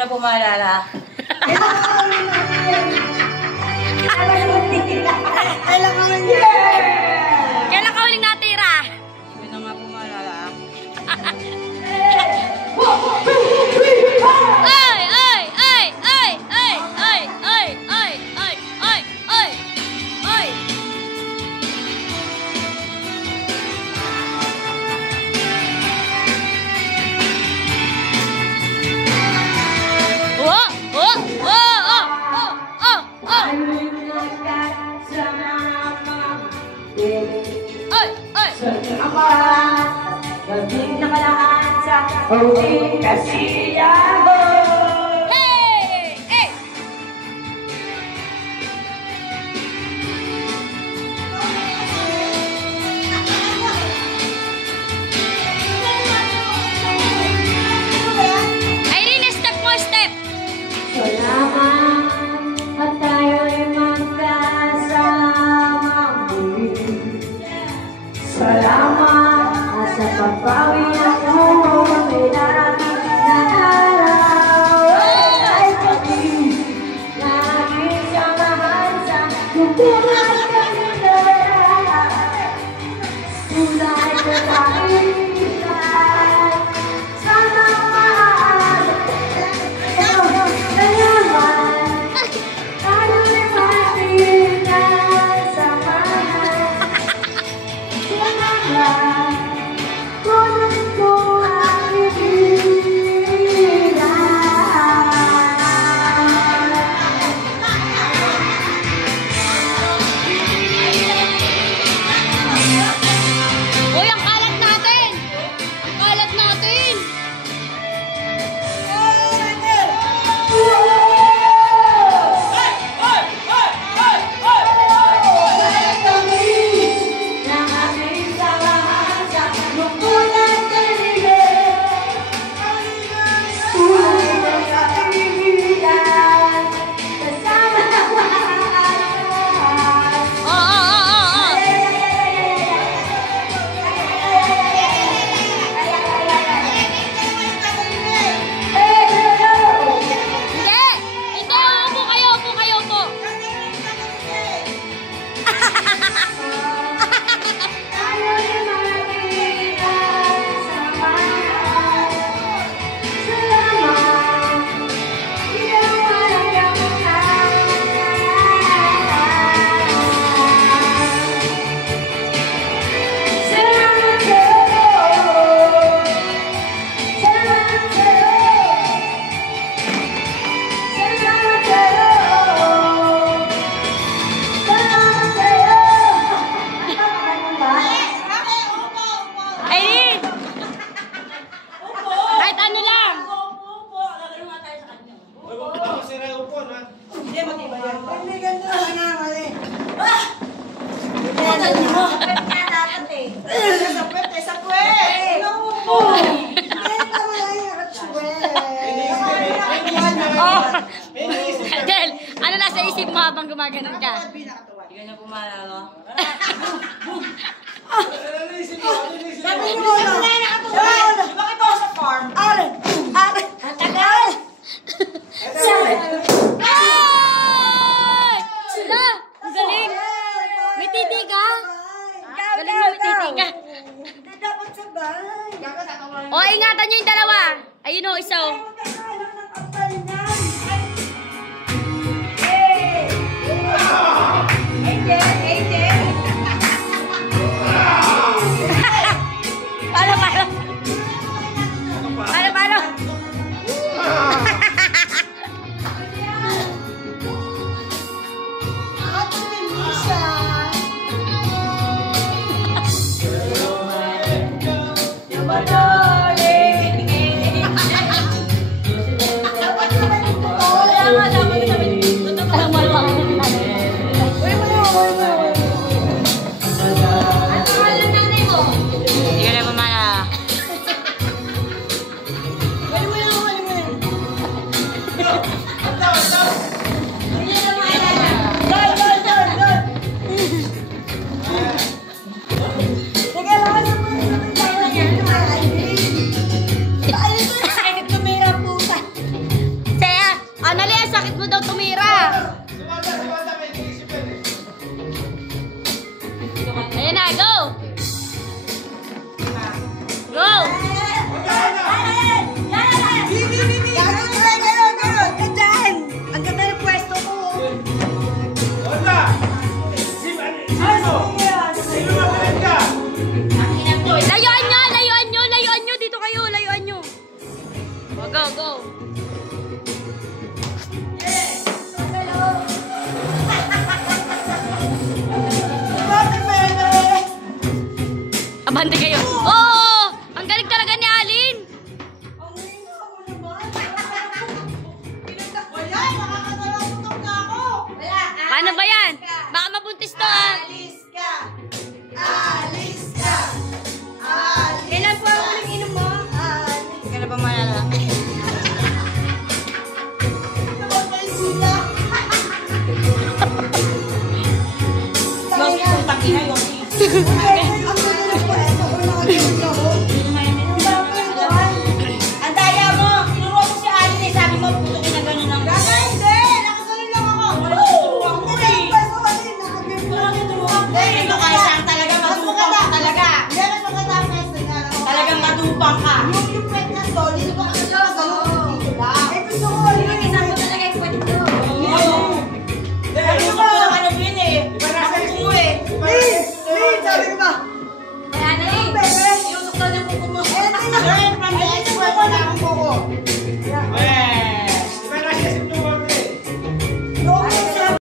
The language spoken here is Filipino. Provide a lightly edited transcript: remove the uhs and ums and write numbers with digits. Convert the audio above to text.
na po maalala. Kailan ka huling natira? Hindi ko na nga po maalala. Ay! Ay! Ay! Ay! Ay! Ay! Ay! Ay! Ay! Ay! Ay! Ay! Oh! Oh! Oh! Oh! Oh! Oh! Oh! Ay! Ay! Hey! Hey! Irene, step mo, step! Salamat at tayo'y magkasama muli. Salamat sa pagbawi ako may darating na araw. Ay pati laging samahan sa kukulang kanila. Tulad na tayo'y ilan. Sana mahal. Uy, ang kalat natin! Ang kalat natin! Oh, oh, oh, oh, oh. Hindi! Hindi! Upo kayo! Upo kayo! Upo! Irene! Kahit ano lang! Hindi, mag-iba yan. Sa puwet! Del, ano nasa isip mo habang gumaganon ka? Hindi ko na po maalala. Bakit ako sa farm? Ang tagal! Ay! Sila! Ang galing! May titi ka? Galing mo, may titi ka. Hindi dapat sabay. O, ingatan nyo yung dalawa. Ayun o, isa o. Paano, paano? Paano, paano? go, go. Abante kayo. Oh! Ang galing talaga ni Alin. Ang hina mo naman. Pinagtakbo yan. Nakakatalamutok na ako. Wala. Paano ba yan? Baka mabuntis to ah. Alis ka. Alis ka. Alis. Kailan po ang uling inom mo? Hindi ka na ba malala? Naman kayo sila. Close yung takina yung